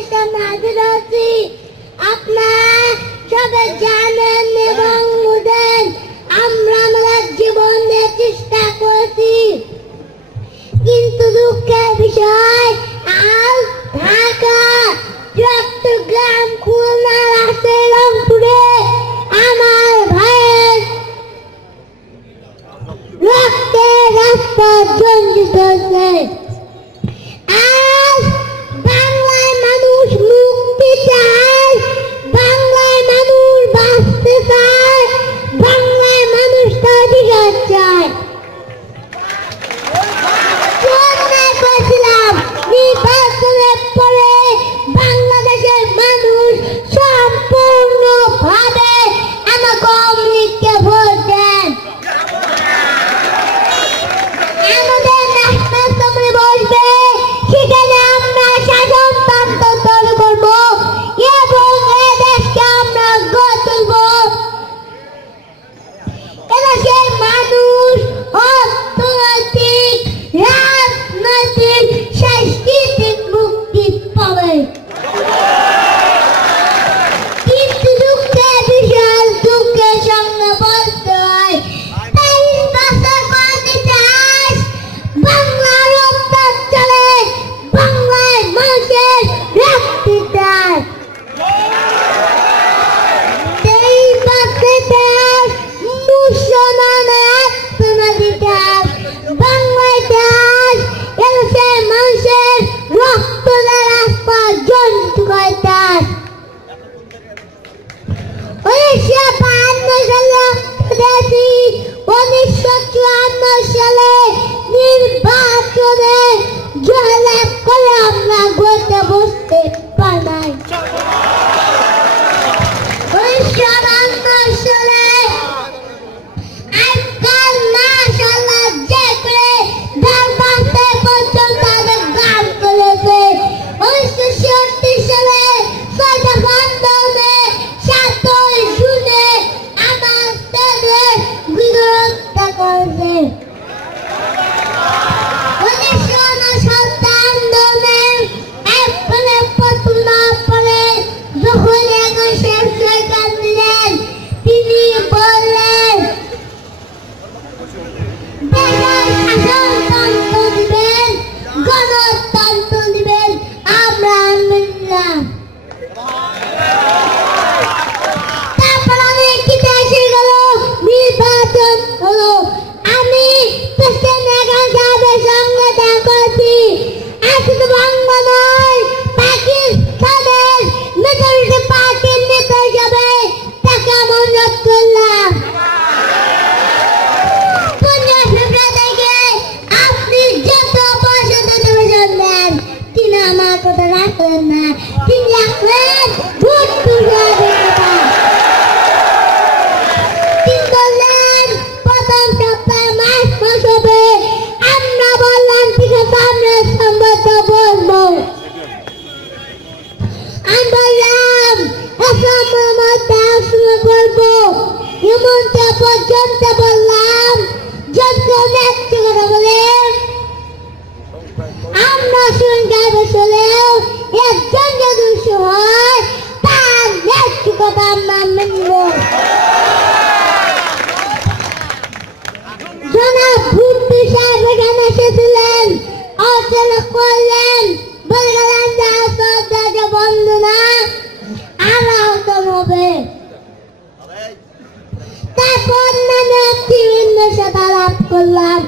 আপনাদের সামনে হাজির হয়েছি। আপনারা সবাই জানেন এবং বুঝেন আমরা আমাদের জীবনে চেষ্টা করেছি, কিন্তু দুঃখের বিষয় আজ ঢাকা, চট্টগ্রাম, খুলনা, রাজশাহী, রংপুরে আমার ভাইয়ের রক্তে রাজপথ ঝঞ্ঝিত হয়েছে। আজ বাংলায় মানুষ মুক্তি চায়, বাংলায় মানুষ বাঁচতে চায়, বাংলায় মানুষ অধিকার চায়। নির্বাচনের পরে বাংলাদেশের মানুষ সম্পূর্ণভাবে আমাকে আওয়ামী লীগকে ভোট দেন। আমাদের ন্যাশনাল অ্যাসেম্বলি বসবে, সেখানে আমরা শাসনতন্ত্র তৈরি করব এবং এই দেশকে আমরা গড়ে তুলব। এদেশের মানুষ অর্থনৈতিক, রাজনৈতিক, সাংস্কৃতিক মুক্তি পাবে। কিন্তু দুঃখের বিষয়, দুঃখের সঙ্গে বলতে হয় 23 বছর পরে ইতিহাস বাংলার রক্ত চলে, বাংলার মানুষের রক্ত চায়। 23 বছর ইতিহাস মুসলমানের আত্মনার ইতিহাস, বাংলার ইতিহাস এদেশের মানুষের রক্ত রাজপথ ঝঞ্ঝিত করে ইতিহাস। 1952 সালে দেখি, 1954 সালে নির্বাচনে জয়লাভ করে আমরা গড়তে বসতে পারি নাই। 1952 সালে আজকাল মাশাআল্লাহ যে করে দরবারে পর্যন্ত তাদের গান করেছে। 1966 সালে 6টা আন্দোলনে 7 জুনে আমার তাদের বিরোধিতা করেছে। 1969 আন্দোলনে এরপরে প্রথম না পরে যখন এখন শেখ সরকার দিলেন, তিনি বললেন দেশের শাসনতন্ত্র দিবেন, গণতন্ত্র দিবেন, আমরা মানলাম। তারপর অনেক কিছু এসে গেল, নির্বাচন হলো। আমি প্রেসিডেন্ট এখন সাহেবের সঙ্গে দেখা করেছি। আজকে তো বাংলা নয়, পাকিস্তানের মেজরিটি পার্টির নেতা হিসাবে তাকে অনুরোধ করলাম। 15 ফেব্রুয়ারি থেকে আপনি যত পয়সা দিতে পারবেন, তিনি আমার কথা রাখলেন না, তিনি রাখলেন ভোট তুলার কথা। তিনি বললেন প্রথম সপ্তাহে মাস হবে, আমরা বললাম ঠিক আছে আমরা সম্মত বলবো। আমি বললাম অসম্মত আলোচনা করবো, এমনটা পর্যন্ত বললাম যখন একটি কথা বলে আমরা সংখ্যায় বসলেও একজন যদি হয় তার একটি কথা আমরা মানব। জনাব ভুট্টো সাহেব এখানে এসেছিলেন, আলোচনা করলেন, বলে গেলেন যে বন্ধ না, আরো আহতম হবে। তারপর অন্যান্য বিভিন্ন সাথে আলাপ করলাম।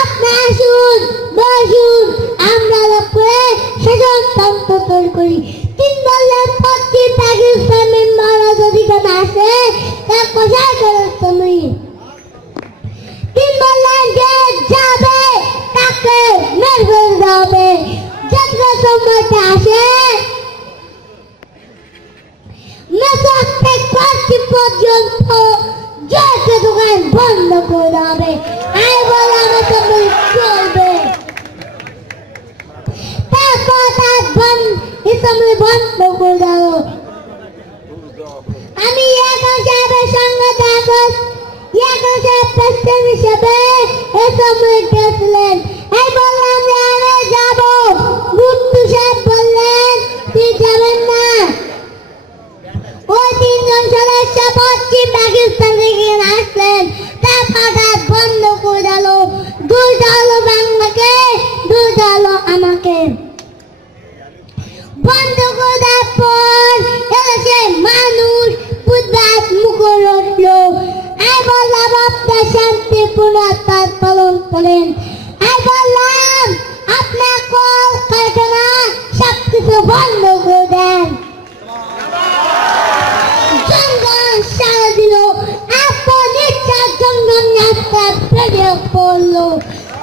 আপনি আসুন, বসুন, আমরা আলাপ করে শাসনতন্ত্র তৈরি করি। তিনি বললেন প্রতি পাকিস্তান মেম্বাররা যদি কেন আসে তার কোথায় করতে নেই। তিনি বললেন যে যাবে তাকে মেরে ফেলতে হবে, যত সময়টা আসে মেসক থেকে পার্টি পর্যন্ত যত দোকান বন্ধ করে হবে। আমি বললাম তো চলবে। তারপর তার বন্ধ করে দেব। আমি এখন সাহেবের সঙ্গে দেখা এখন সাহেব প্রেসিডেন্ট হিসেবে এসময় গেছিলেন। আমি বললাম যে আমি যাবো, ভুট্টো সাহেব বললেন তুই যাবে শান্তিপূর্ণ তার পালন করেন। আমি বললাম আপনার কল কারখানা সবকিছু বন্ধ করে দেন। জনগণ সারা দিল, আপনার ইচ্ছার জনগণ রাস্তা বেরিয়ে পড়লো।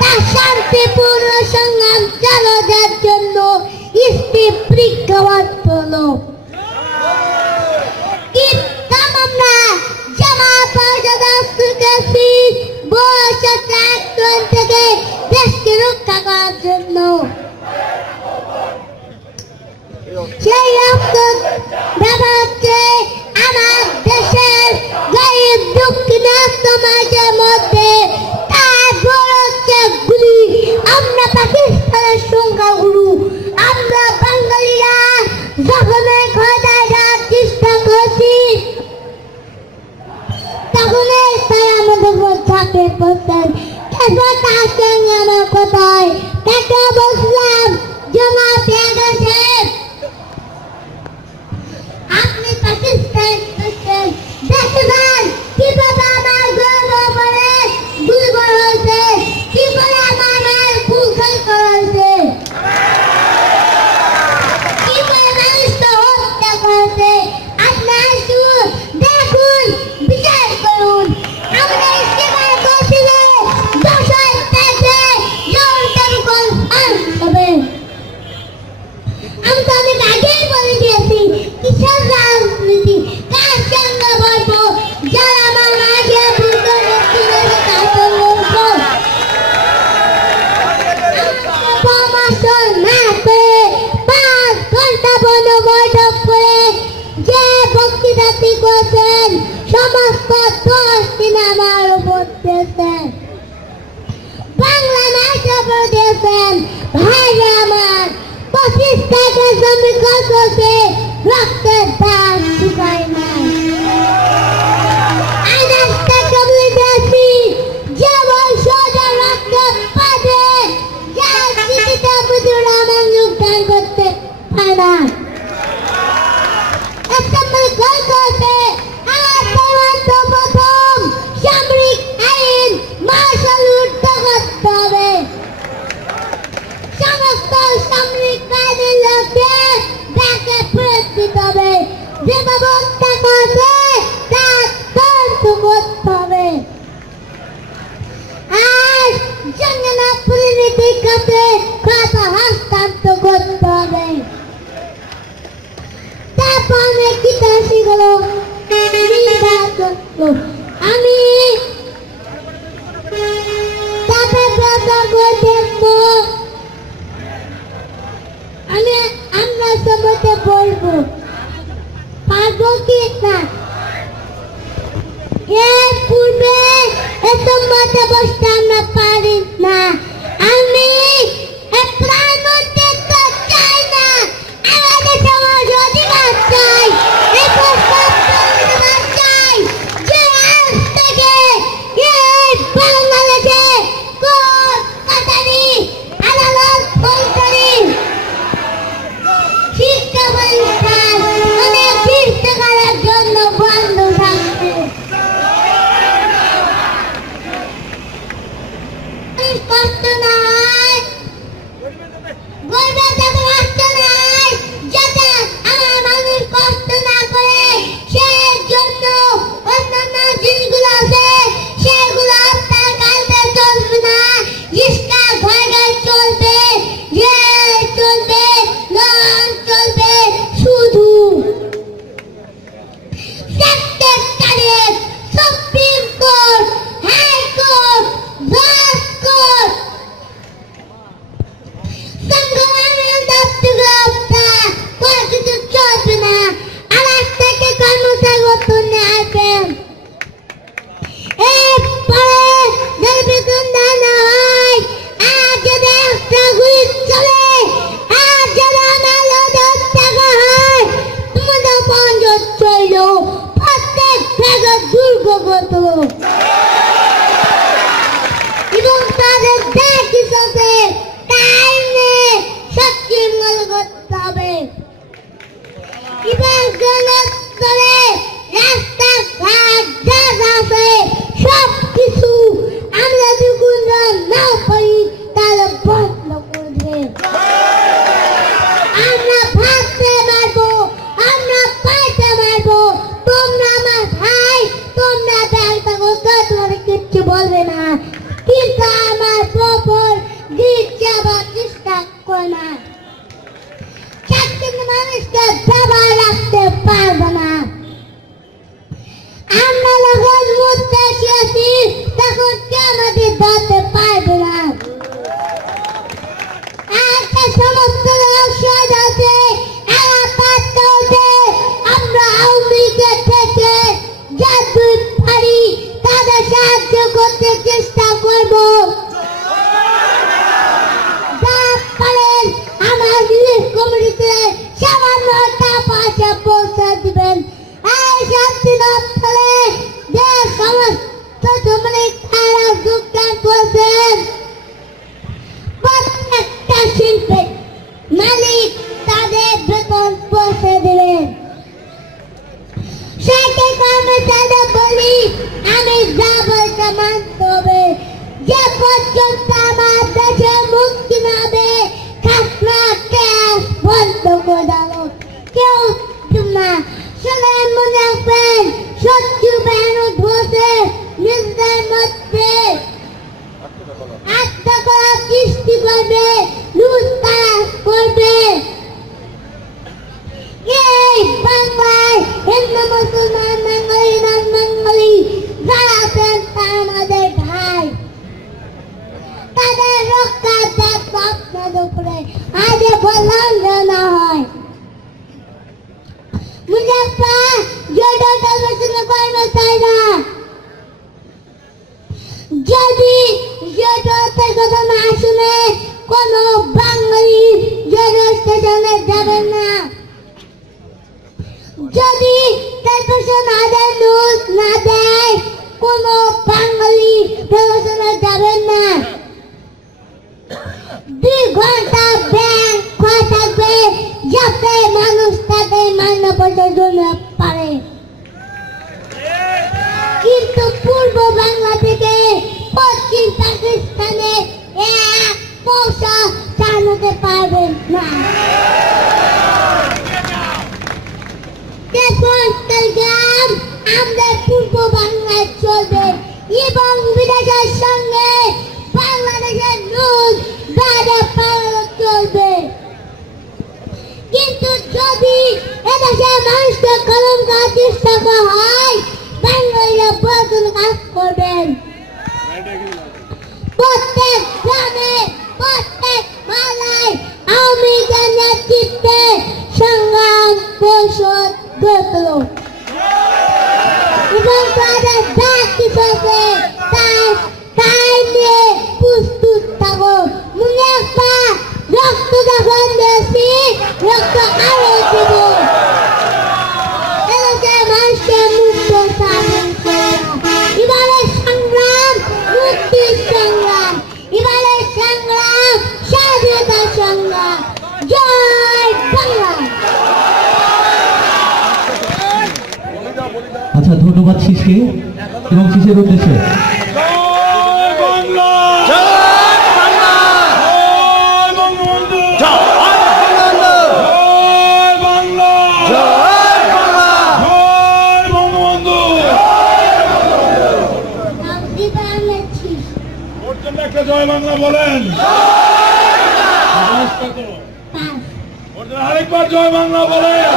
তার শান্তিপূর্ণ সংগ্রাম চালানোর জন্য পরীক্ষাবাদ হলো। থেকে দেশকে রক্ষা করার জন্য সেই হচ্ছে আমার দেশের গরিব দুঃখী সমাজের মধ্যে তার বড় হচ্ছে গুলি। আমরা পাকিস্তানের সংখ্যাগুরু, আমরা বাঙালিরা যখন খোদায় যাওয়ার চেষ্টা করছি তখন তারা আমাদের উপর ঝাঁপিয়ে পড়ছেন। তার সঙ্গে আমার কথায় তাকে বলছিলাম জমা পেয়ে গেছেন, আপনি পাকিস্তান দেশে যান, কিভাবে আমার গর্ব করে গুলি করা হয়েছে, কি করে আমার মায়ের খুন করা হয়েছে, কি করে মানুষকে হত্যা করেছে। আপনি আসুন, দেখুন, বিচার করুন। আমরা সেখানে বসিলে আমি তো অনেক আগেই বলে দিয়েছি কিসের রাজনীতি, কার সঙ্গে বলবো, যারা আমার মাঝে বুঝতে পরামর্শ না করে 5 ঘন্টা বন্ধ বৈঠক করে যে বক্তৃতাটি করেছেন সমস্ত 10 দিন আমার উপর দিয়েছেন, বাংলা ভাষা দিয়েছেন। ভাইরা আমার 25 টাকা জমি খরচ হচ্ছে, রক্তের দাম শুকায় না। আজ টাকা দিয়েছি যেমন সোজা রক্ত পাবে, যার চিঠিতে বুঝুন আমার যোগদান করতে পারে না। প্রথম সামরিক আইন মার্শাল উঠতে করতে হবে, সমস্ত সামরিক বাহিনীর লোককে ব্যাকে ফেরত দিতে হবে, যে ব্যবস্থা করছে তার তদন্ত করতে হবে। আর জঙ্গনা পরিণতির কাছে খাতা হস্তান্তর করতে হবে। তারপর আমি কিতাসি গুলো আমি তাদের কথা দেখবো, আমরা সবাইকে বলবো পারবো কি না। এর পূর্বে এত মতে বসতে আমরা পারি না। আমি প্রধানমন্ত্রী তো চাই না, আমাদের সমাজ অধিকার চাই, এই প্রস্তাব চাই যে না পারি তাহলে বন্ধ করে দেবে। আমরা ভাবতে মারবো, আমরা পাইতে মারবো, তোমরা আমার ভাই, তোমরা ব্যাংকটা করতে তোমাদের কিচ্ছু বলবে না, কিন্তু আমার বপর গির্জা বা চেষ্টা করে না, চারদিন মানুষকে দাবায় রাখতে পারবো না। আমরা যখন মুক্ত এসেছি তখন কেউ আমাদের ধরতে পারবে না। একটা সমস্ত লোক সহজ আছে, এরা পারতে হচ্ছে আমরা আওয়ামী লীগের থেকে যতদূর পারি তাদের সাহায্য করতে চেষ্টা করব। যা পারেন আমার রিলিফ কমিটিতে সামান্য টাকা পৌঁছে দিবেন। এই শান্তি দপ্তরে যে সমস্ত জমির খারাপ যোগদান করেছেন প্রত্যেকটা শিল্পের মালিক তাদের বেতন পৌঁছে দেবেন। সেটা কর্মচারীদের বলি আমি যা বলতে মানতে হবে। যে পর্যন্ত আমার দেশে মুক্তি না হবে খাতনা ক্যাশ বন্ধ করে দাও, কেউ না সবাই মনে রাখবেন। শত্রু বাহিনী ধসে নিজেদের মধ্যে আত্মা করার সৃষ্টি করবে, লুটপাট করবে। এই বাংলায় হিন্দু মুসলমান বাঙালি নন বাঙালি যারা আছেন তারা আমাদের ভাই, তাদের রক্ষার দায়িত্ব আপনাদের উপরে। আগে বললাম যে না হয় মুজাফা জোটটা রচনা করতে চাই না, যদি জোটের কথা না শুনে কোন বাঙালি জোট স্টেশনে যাবেন না, যদি টেলিভিশন আদায় নিউজ না দেয় কোন বাঙালি টেলিভিশনে যাবেন না। 2 ঘন্টা ব্যাংক খোলা থাকবে যাতে মানুষ তাকে মান্যতার জন্য পারে, কিন্তু পূর্ব বাংলা থেকে পশ্চিম পাকিস্তানে 1 পয়সা চালাতে পারবেন না। টেলিগ্রাম আমাদের পূর্ব বাংলায় চলবে এবং বিদেশের সঙ্গে বাংলাদেশের নিউজ বাইরে চলবে, কিন্তু যদি এদেশের মানুষকে কলম করার চেষ্টা করা হয় বাঙালিরা প্রয়োজন কাজ করবেন। প্রত্যেক গ্রামে প্রত্যেক মহল্লায় আওয়ামী লীগের নেতৃত্বে সংগ্রাম পরিষদ গড়ে তোলো এবং তাদের যা কিছু আছে তাই নিয়ে প্রস্তুত থাকো। মনে রাখবা রক্ত যখন দিয়েছি রক্ত আরো দেব। এলাকার মানুষকে মুক্ত এবারের সংগ্রাম মুক্তির সংগ্রাম, এবারের সংগ্রাম স্বাধীনতার সংগ্রাম। জয় বাংলা। আচ্ছা, ধন্যবাদ শিশকে এবং শিশের উদ্দেশ্যে। জয় বাংলা বলেন, আরেকবার জয় বাংলা বলেন।